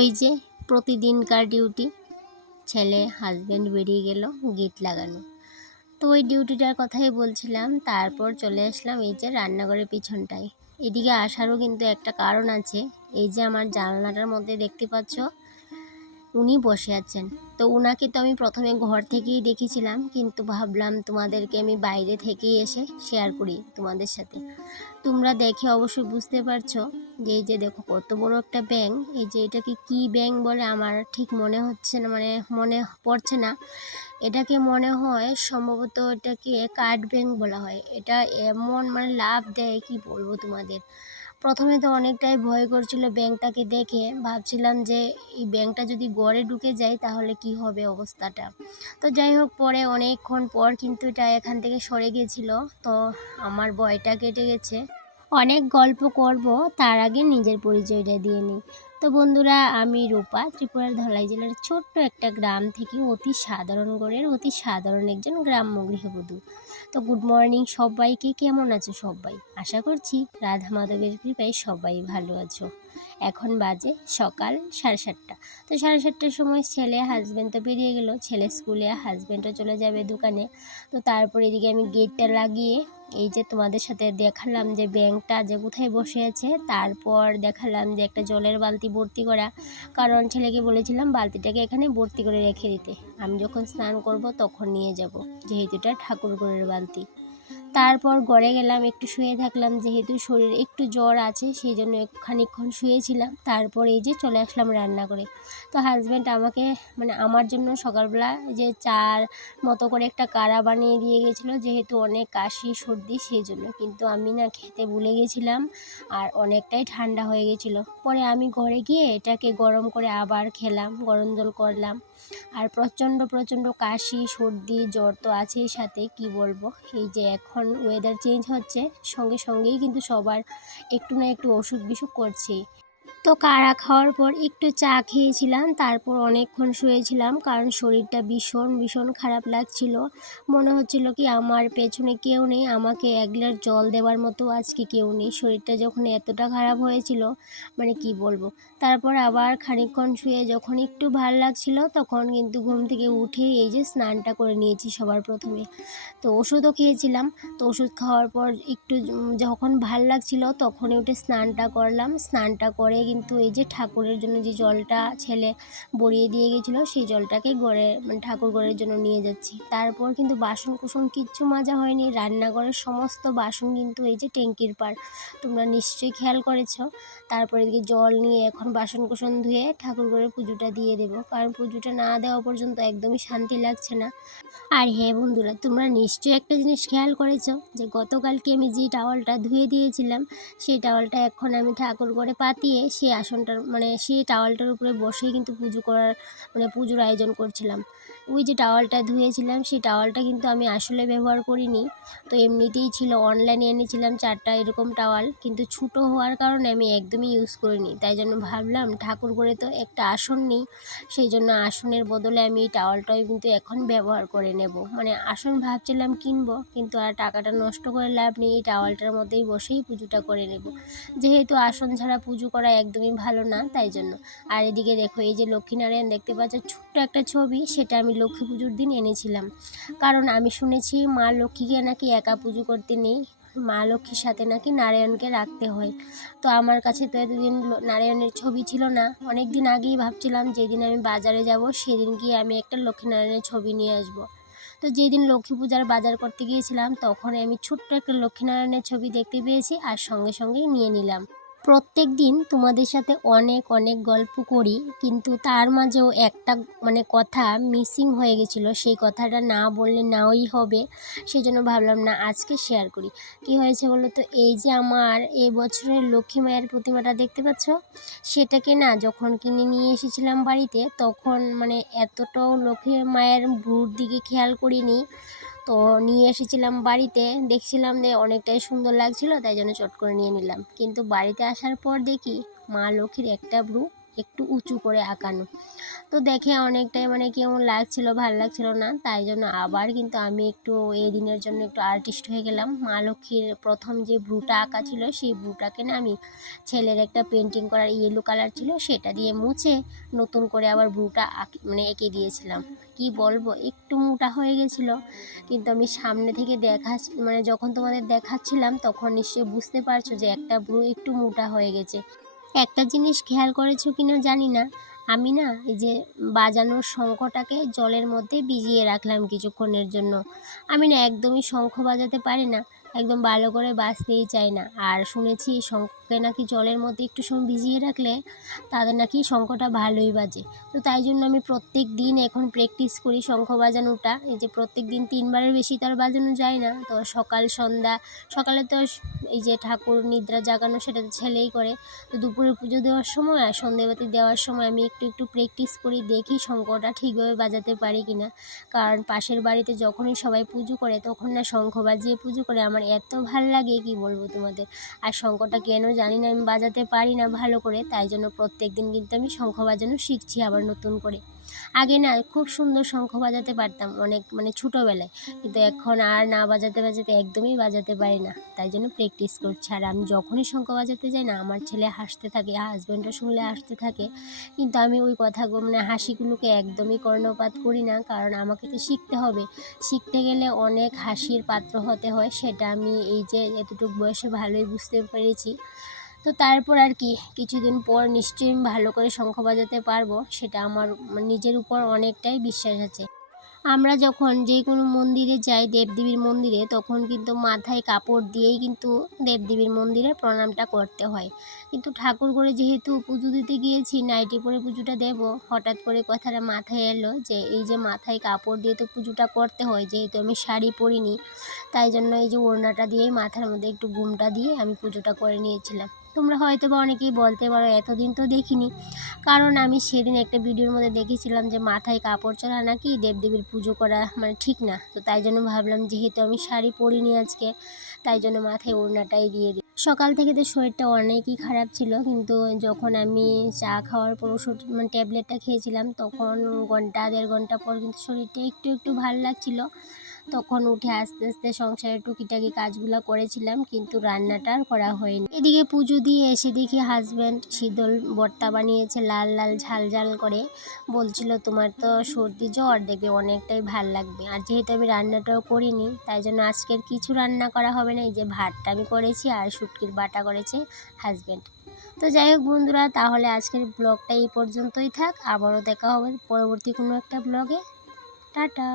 ওই যে প্রতিদিনকার ডিউটি, ছেলে হাজব্যান্ড বেরিয়ে গেল গেট লাগানো। তো ওই ডিউটিটার কথাই বলছিলাম। তারপর চলে আসলাম এই যে রান্নাঘরের পিছনটায়। এদিকে আসারও কিন্তু একটা কারণ আছে। এই যে আমার জানলাটার মধ্যে দেখতে পাচ্ছ, উনি বসে আছেন। তো উনাকে তো আমি প্রথমে ঘর থেকেই দেখেছিলাম, কিন্তু ভাবলাম তোমাদেরকে আমি বাইরে থেকেই এসে শেয়ার করি তোমাদের সাথে। তোমরা দেখে অবশ্যই বুঝতে পারছো যে এই যে দেখো কত বড় একটা ব্যাঙ। এই যে এটাকে কি ব্যাঙ বলে আমার ঠিক মনে হচ্ছে না, মানে মনে পড়ছে না। এটাকে মনে হয় সম্ভবত এটাকে কাঠ ব্যাঙ বলা হয়। এটা এমন মানে লাফ দেয়, কি বলবো তোমাদের। প্রথমে তো অনেকটাই ভয় করছিল ব্যাঙটাকে দেখে, ভাবছিলাম যে এই ব্যাঙটা যদি ঘরে ঢুকে যায় তাহলে কি হবে অবস্থাটা। তো যাই হোক, পরে অনেকক্ষণ পর কিন্তু এটা এখান থেকে সরে গেছিল। তো আমার ভয়টা কেটে গেছে। অনেক গল্প করব, তার আগে নিজের পরিচয়টা দিয়ে নিই। তো বন্ধুরা, আমি রূপা, ত্রিপুরার ধলাই জেলার ছোট্ট একটা গ্রাম থেকে অতি সাধারণ ঘরের অতি সাধারণ একজন গ্রাম্য গৃহবধূ। তো গুড মর্নিং সবাইকে, কেমন আছো সবাই? আশা করছি রাধা মাধবের কৃপায় সবাই ভালো আছো। এখন বাজে সকাল 7:30। তো 7:30টার সময় ছেলে হাজব্যান্ড তো বেরিয়ে গেল, ছেলে স্কুলে, হাজব্যান্ডও চলে যাবে দোকানে। তো তারপর এদিকে আমি গেটটা লাগিয়ে এই যে তোমাদের সাথে দেখালাম যে ব্যাঙটা যে কোথায় বসে আছে। তারপর দেখালাম যে একটা জলের বালতি ভর্তি করা, কারণ ছেলেকে বলেছিলাম বালতিটাকে এখানে ভর্তি করে রেখে দিতে, আমি যখন স্নান করব তখন নিয়ে যাব, যেহেতু এটা ঠাকুর ঘরের বালতি। তারপর ঘরে গেলাম, একটু শুয়ে থাকলাম, যেহেতু শরীরে একটু জ্বর আছে সেই জন্য খানিকক্ষণ শুয়েছিলাম। তারপর এই যে চলে আসলাম রান্না করে। তো হাজব্যান্ড আমাকে মানে আমার জন্য সকালবেলা যে চার মতো করে একটা কাড়া বানিয়ে দিয়ে গেছিলো, যেহেতু অনেক কাশি সর্দি সেই জন্য, কিন্তু আমি না খেতে ভুলে গেছিলাম আর অনেকটাই ঠান্ডা হয়ে গেছিলো। পরে আমি ঘরে গিয়ে এটাকে গরম করে আবার খেলাম, গরম জল করলাম। আর প্রচণ্ড প্রচণ্ড কাশি সর্দি জ্বর তো আছেই সাথে, কি বলবো। এই যে এখন ওয়েদার চেঞ্জ হচ্ছে, সঙ্গে সঙ্গেই কিন্তু সবার একটু না একটু অসুখ বিসুখ করছেই। তো কাড়া খাওয়ার পর একটু চা খেয়েছিলাম, তারপর অনেকক্ষণ শুয়েছিলাম, কারণ শরীরটা ভীষণ ভীষণ খারাপ লাগছিল। মনে হচ্ছিল কি আমার পেছনে কেউ নেই, আমাকে এক গ্লাস জল দেওয়ার মতো আজকে কেউ নেই। শরীরটা যখন এতটা খারাপ হয়েছিল, মানে কি বলবো। তারপর আবার খানিকক্ষণ শুয়ে যখন একটু ভাল লাগছিল, তখন কিন্তু ঘুম থেকে উঠে এই যে স্নানটা করে নিয়েছি সবার প্রথমে। তো ওষুধও খেয়েছিলাম। তো ওষুধ খাওয়ার পর একটু যখন ভাল লাগছিল তখনই উঠে স্নানটা করলাম। স্নানটা করে কিন্তু এই যে ঠাকুরের জন্য যে জলটা ছেলে বড়িয়ে দিয়ে গেছিলো, সেই জলটাকে ঘরে মানে ঠাকুর ঘরের জন্য নিয়ে যাচ্ছি। তারপর কিন্তু বাসন কুসন কিচ্ছু মাজা হয়নি, রান্নাঘরের সমস্ত বাসন কিন্তু এই যে ট্যাঙ্কির পার, তোমরা নিশ্চয়ই খেয়াল করেছো। তারপরে এদিকে জল নিয়ে এখন বাসন কুসন ধুয়ে ঠাকুর ঘরে পুজোটা দিয়ে দেবো, কারণ পুজোটা না দেওয়া পর্যন্ত একদমই শান্তি লাগছে না। আর হ্যাঁ বন্ধুরা, তোমরা নিশ্চয়ই একটা জিনিস খেয়াল করেছো যে গতকালকে আমি যে টাওয়ালটা ধুয়ে দিয়েছিলাম, সেই টাওয়ালটা এখন আমি ঠাকুর ঘরে পাতিয়ে সেই আসনটার মানে সেই টাওয়ালটার উপরে বসেই কিন্তু পুজো করার মানে পুজোর আয়োজন করছিলাম। ওই যে টাওয়ালটা ধুয়েছিলাম সেই টাওয়ালটা কিন্তু আমি আসলে ব্যবহার করিনি। তো এমনিতেই ছিল, অনলাইনে এনেছিলাম 4টা এরকম টাওয়াল, কিন্তু ছোটো হওয়ার কারণে আমি একদমই ইউজ করিনি। তাই জন্য ভাবলাম ঠাকুর ঘরে তো একটা আসন নেই, সেই জন্য আসনের বদলে আমি এই টাওয়ালটাই কিন্তু এখন ব্যবহার করে নেব। মানে আসন ভাবছিলাম কিনবো, কিন্তু আর টাকাটা নষ্ট করে লাভ নেই, এই টাওয়ালটার মধ্যেই বসেই পুজোটা করে নেব, যেহেতু আসন ছাড়া পুজো করা একদমই ভালো না, তাই জন্য। আর এদিকে দেখো এই যে লক্ষ্মীনারায়ণ দেখতে পাচ্ছ, ছোট্ট একটা ছবি, সেটা আমি লক্ষ্মী পুজোর দিন এনেছিলাম। কারণ আমি শুনেছি মা লক্ষ্মীকে নাকি একা পুজো করতে নেই, মা লক্ষ্মীর সাথে নাকি নারায়ণকে রাখতে হয়। তো আমার কাছে তো এতদিন নারায়ণের ছবি ছিল না। অনেক দিন আগেই ভাবছিলাম যেদিন আমি বাজারে যাব সেদিন গিয়ে আমি একটা লক্ষ্মীনারায়ণের ছবি নিয়ে আসব। তো যেদিন লক্ষ্মী পূজার বাজার করতে গিয়েছিলাম তখন আমি ছোট্ট একটা লক্ষ্মীনারায়ণের ছবি দেখতে পেয়েছি আর সঙ্গে সঙ্গেই নিয়ে নিলাম। প্রত্যেক দিন তোমাদের সাথে অনেক অনেক গল্প করি, কিন্তু তার মাঝেও একটা মানে কথা মিসিং হয়ে গেছিলো, সেই কথাটা না বললে নাওই হবে। সেই জন্য ভাবলাম না আজকে শেয়ার করি। কি হয়েছে বলো তো, এই যে আমার এই বছরের লক্ষ্মী মায়ের প্রতিমাটা দেখতে পাচ্ছ, সেটাকে না যখন কিনে নিয়ে এসেছিলাম বাড়িতে, তখন মানে এতটাও লক্ষ্মী মায়ের ব্রুর দিকে খেয়াল করিনি। তো নিয়ে এসেছিলাম বাড়িতে, দেখছিলাম যে অনেকটাই সুন্দর লাগছিল, তাই জন্য চট করে নিয়ে নিলাম। কিন্তু বাড়িতে আসার পর দেখি মা লক্ষ্মীর একটা ব্রু একটু উঁচু করে আঁকানো। তো দেখে অনেকটাই মানে কেমন লাগছিল, ভালো লাগছিল না, তাই জন্য আবার কিন্তু আমি একটু এই দিনের জন্য একটু আর্টিস্ট হয়ে গেলাম। মা লক্ষ্মীর প্রথম যে ব্রুটা আঁকা ছিল সেই ব্রুটাকে না আমি ছেলের একটা পেন্টিং করার ইয়েলো কালার ছিল সেটা দিয়ে মুছে নতুন করে আবার ব্রুটা মানে এঁকে দিয়েছিলাম। কি বলবো, একটু মোটা হয়ে গেছিলো, কিন্তু আমি সামনে থেকে মানে যখন তোমাদের দেখাচ্ছিলাম তখন নিশ্চয়ই বুঝতে পারছো যে একটা ব্রু একটু মোটা হয়ে গেছে। একটা জিনিস খেয়াল করেছো কিনা জানি না, আমি না এই যে বাজানোর শঙ্খটাকে জলের মধ্যে ভিজিয়ে রাখলাম কিছুক্ষণের জন্য। আমি না একদমই শঙ্খ বাজাতে পারি না, একদম ভালো করে বাজতেই চাই না। আর শুনেছি শঙ্খকে নাকি জলের মধ্যে একটু সময় ভিজিয়ে রাখলে তাদের নাকি শঙ্খটা ভালোই বাজে। তো তাই জন্য আমি প্রত্যেক দিন এখন প্র্যাকটিস করি শঙ্খ বাজানোটা। এই যে প্রত্যেক দিন 3বারের বেশি তার বাজানো যায় না, তো সকাল সন্ধ্যা। সকালে তো এই যে ঠাকুর নিদ্রা জাগানো সেটা তো ছেলেই করে, তো দুপুরে পুজো দেওয়ার সময় আর সন্ধেবাতি দেওয়ার সময় আমি একটু একটু প্র্যাকটিস করি, দেখি শঙ্খটা ঠিকভাবে বাজাতে পারি কি না। কারণ পাশের বাড়িতে যখনই সবাই পুজো করে তখন না শঙ্খ বাজিয়ে পুজো করে, আমার এত ভাল লাগে কি বলবো তোমাদের। আর শঙ্খটা কেন জানি না আমি বাজাতে পারি না ভালো করে, তাই জন্য প্রত্যেক দিন কিন্তু আমি শঙ্খ বাজানো শিখছি আবার নতুন করে। আগে না খুব সুন্দর শঙ্খ বাজাতে পারতাম অনেক, মানে ছোটোবেলায়, কিন্তু এখন আর না বাজাতে বাজাতে একদমই বাজাতে পারি না, তাই জন্য প্র্যাকটিস করছি। আর আমি যখনই শঙ্খ বাজাতে যাই না আমার ছেলে হাসতে থাকে, হাজব্যান্ডও শুনলে হাসতে থাকে, কিন্তু আমি ওই কথাগুলো মানে হাসিগুলোকে একদমই কর্ণপাত করি না, কারণ আমাকে তো শিখতে হবে। শিখতে গেলে অনেক হাসির পাত্র হতে হয়, সেটা আমি এই যে এতটুকু বয়সে ভালোই বুঝতে পেরেছি। তো তারপর আর কি কিছুদিন পর নিশ্চয়ই আমি ভালো করে শঙ্খ বাজাতে পারবো, সেটা আমার নিজের উপর অনেকটাই বিশ্বাস আছে। আমরা যখন যে কোনো মন্দিরে যাই, দেবদেবীর মন্দিরে, তখন কিন্তু মাথায় কাপড় দিয়েই কিন্তু দেবদেবীর মন্দিরে প্রণামটা করতে হয়। কিন্তু ঠাকুর ঘরে যেহেতু পুজো দিতে গিয়েছি, নাইটি পরে পুজোটা দেব, হঠাৎ করে কথাটা মাথায় এলো যে এই যে মাথায় কাপড় দিয়ে তো পুজোটা করতে হয়, যেহেতু আমি শাড়ি পরিনি, তাই জন্য এই যে ওড়নাটা দিয়েই মাথার মধ্যে একটু ঘুমটা দিয়ে আমি পুজোটা করে নিয়েছিলাম। তোমরা হয়তো বা অনেকেই বলতে পারো এতদিন তো দেখিনি, কারণ আমি সেদিন একটা ভিডিওর মধ্যে দেখেছিলাম যে মাথায় কাপড় চড়া নাকি দেবদেবীর পুজো করা মানে ঠিক না। তো তাই জন্য ভাবলাম যেহেতু আমি শাড়ি পরিনি আজকে, তাই জন্য মাথায় ওড়নাটাই দিয়ে দিই। সকাল থেকে তো শরীরটা অনেকই খারাপ ছিল, কিন্তু যখন আমি চা খাওয়ার পর ওষুধ মানে ট্যাবলেটটা খেয়েছিলাম তখন ঘন্টা 1.5 ঘন্টা পর কিন্তু শরীরটা একটু একটু ভালো লাগছিল। তখন উঠে আস্তে আস্তে সংসারের টুকিটাকি কাজগুলো করেছিলাম, কিন্তু রান্নাটা আর করা হয়নি। এদিকে পুজো দিয়ে এসে দেখি হাজব্যান্ড শীতল ভর্তা বানিয়েছে লাল লাল ঝাল ঝাল করে, বলছিল তোমার তো সর্দি জ্বর, দেখবে অনেকটাই ভাল লাগবে। আর যেহেতু আমি রান্নাটাও করিনি, তাই জন্য আজকের কিছু রান্না করা হবে না, এই যে ভাতটা আমি করেছি আর শুটকির বাটা করেছে হাজব্যান্ড। তো যাই হোক বন্ধুরা, তাহলে আজকের ব্লগটা এই পর্যন্তই থাক, আবারও দেখা হবে পরবর্তী কোনো একটা ব্লগে। টাটা।